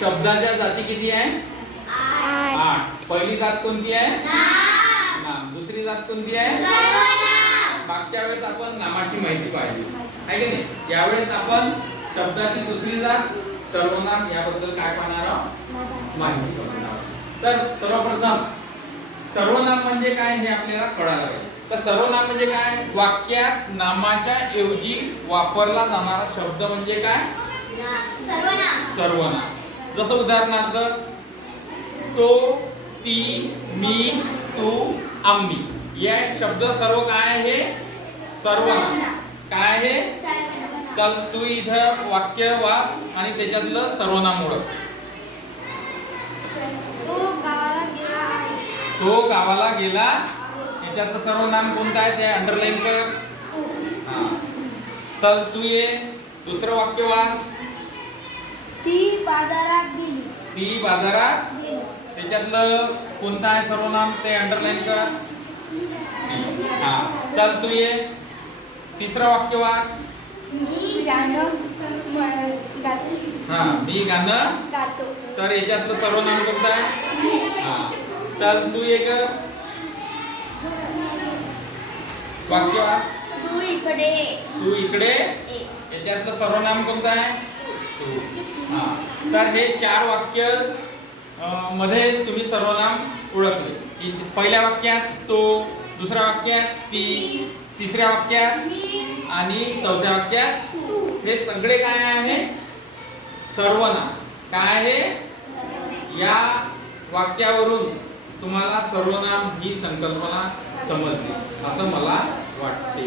शब्दाच्या जाती किती आहे? 8. पहिली जात कोणती आहे? नाम. दुसरी जात कोणती आहे? मागच्या वेळेस आपण नामाची माहिती पाहिली आहे की नाही. यावेळेस आपण शब्दाची दुसरी जात सर्वनाम याबद्दल काय पाहणार आहोत? माहिती पाहणार आहोत. तर सर्वप्रथम सर्वनाम म्हणजे काय हे आपल्याला कळायला पाहिजे. तर सर्वनाम म्हणजे काय? वाक्यात नामाच्या ऐवजी वापरला जाणारा शब्द म्हणजे काय? सर्वनाम. जसं उदाहरणार्थ तो, ती, मी, तू, आम्ही या शब्द सर्व काय आहे? सर्वनाम. काय आहे? चल तू इथं वाक्य वाच आणि त्याच्यातलं सर्वनाम ओळख. तो गावाला गेला याच्यातलं सर्वनाम कोणतं आहे ते अंडरलाईन कर. हा. चल तू ये. दुसरं वाक्य वाच. ती बाजारात गेली. ती बाजारात गेली. त्याच्यातलं कोणतं आहे सर्वनाम ते अंडरलाईन कर. हा. चल तू ये. तिसरं वाक्य वाच. मी गाणं गातो. हा. मी गाणं गातो. तर याच्यातलं सर्वनाम कोणतं आहे? हा. चल तू ये ग. वाक्य वाच. तू इकडे. तू इकडे याच्यातलं सर्वनाम कोणतं आहे? तू. हा. तर हे 4 वाक्य मध्ये तुम्ही सर्वनाम ओळखले की पहिल्या वाक्यात तो, दुसऱ्या वाक्यात ती, तिसऱ्या वाक्यात आणि चौथ्या वाक्यात हे सगळे काय आहे? सर्वनाम. काय आहे? या वाक्यावरून तुम्हाला सर्वनाम ही संकल्पना समजली असं मला वाटते.